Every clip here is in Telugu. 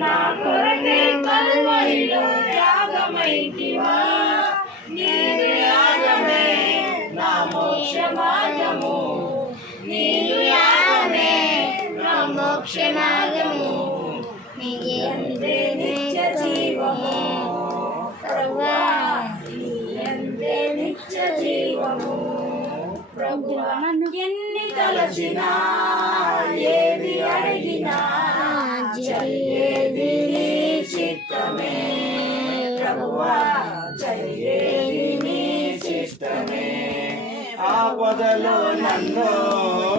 నా కొరకే కల్వరిలో యాగమైతివా నీరు యాగమే నా మోక్ష మార్గము నీరు యాగమే నా మోక్ష మార్గము నీయందే నిత్య జీవము. ప్రభువా నీయందే నిత్య జీవము. ప్రభువా ఎన్ని తలచినా ఏది అడిగినా జరిగేది నీ చిత్తమే ప్రభువా జరిగేది నీ చిత్తమే ఆపదలో నన్ను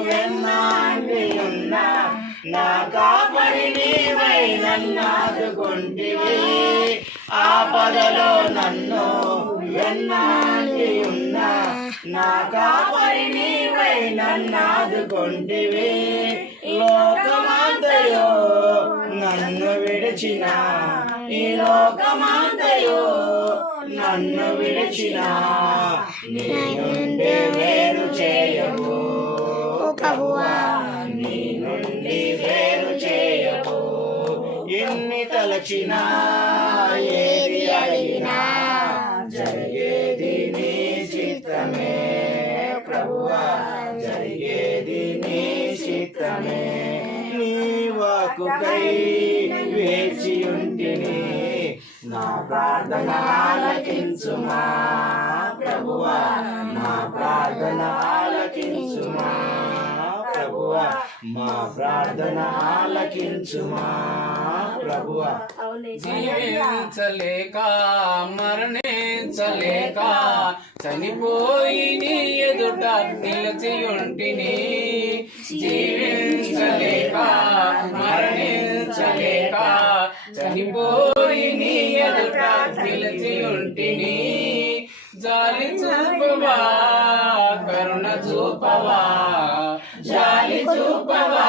వెన్నాంటి ఉన్నా నా కాపరి నీవై నన్నాదుకుంటివి ఆపదలో నన్ను వెన్నాంటి ఉన్నా నా కాపరి నీవై నన్నాదుకుంటివి లోకమాంతయో నన్ను విడిచిన ఈ లోకమాంతయో నన్ను విడిచిన నీ నుండి వేరు చేయవు ప్రభువా నీ నుండి వేరు చేయవు ఎన్ని తలచినా ఏది అడిగినా జరిగేది నీ చిత్తమే. ప్రభువా జరిగేది నీ చిత్తమే. నీ వాకుకై వేచి ఉంటిని నా ప్రార్థన ఆలకించుమా ప్రభువా. నా ప్రార్థన ఆలకించుమా ప్రభువా. మా ప్రార్థన ఆలకించుమా ప్రభువా జీవించలేక మరణించలేక చనిపోయి నీ ఎదుట నిలిచి ఉంటిని జీవించలేక మరణించలేక చనిపోయి నీ ఎదుట నిలిచి ఉంటిని జాలి చూపవా కరుణ చూపవా జాలి చూపవా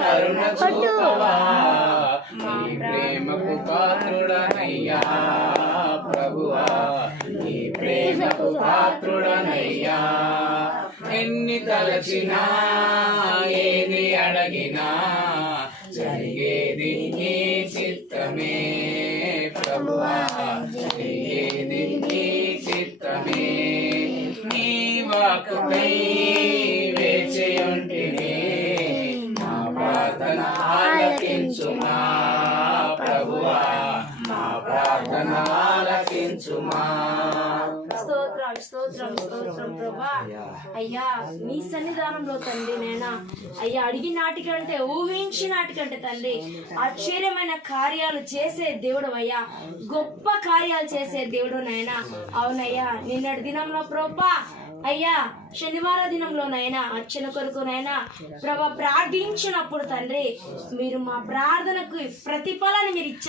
కరుణ చూపవా. నీ ప్రేమకు పాత్రుడనయ్యా. ప్రేమకు పాత్రుడనయ్యా. ఎన్ని తలచినా ఏది అడగినా జరిగేది నీ చిత్తమే ప్రభువా. జరిగేది నీ చిత్తమే. నీ వాకుపై వేచి నా ప్రార్థన ఆలకించుమా ప్రభువా. మా ప్రార్థన ఆలకించుమా. స్తోత్రం స్తోత్రం ప్రభా. అయ్యా మీ సన్నిధానంలో తండ్రి నేనా అయ్యా అడిగి నాటికంటే ఊహించి నాటికంటే తండ్రి ఆశ్చర్యమైన కార్యాలు చేసే దేవుడు అయ్యా. గొప్ప కార్యాలు చేసే దేవుడు నాయనా. అవునయ్యా నిన్నటి దినంలో ప్రభా అయ్యా శనివార దినంలోనైనా అర్చన కొరకునైనా ప్రభా ప్రార్థించినప్పుడు తండ్రి మీరు మా ప్రార్థనకు ప్రతిఫలాన్ని మీరు ఇచ్చారు.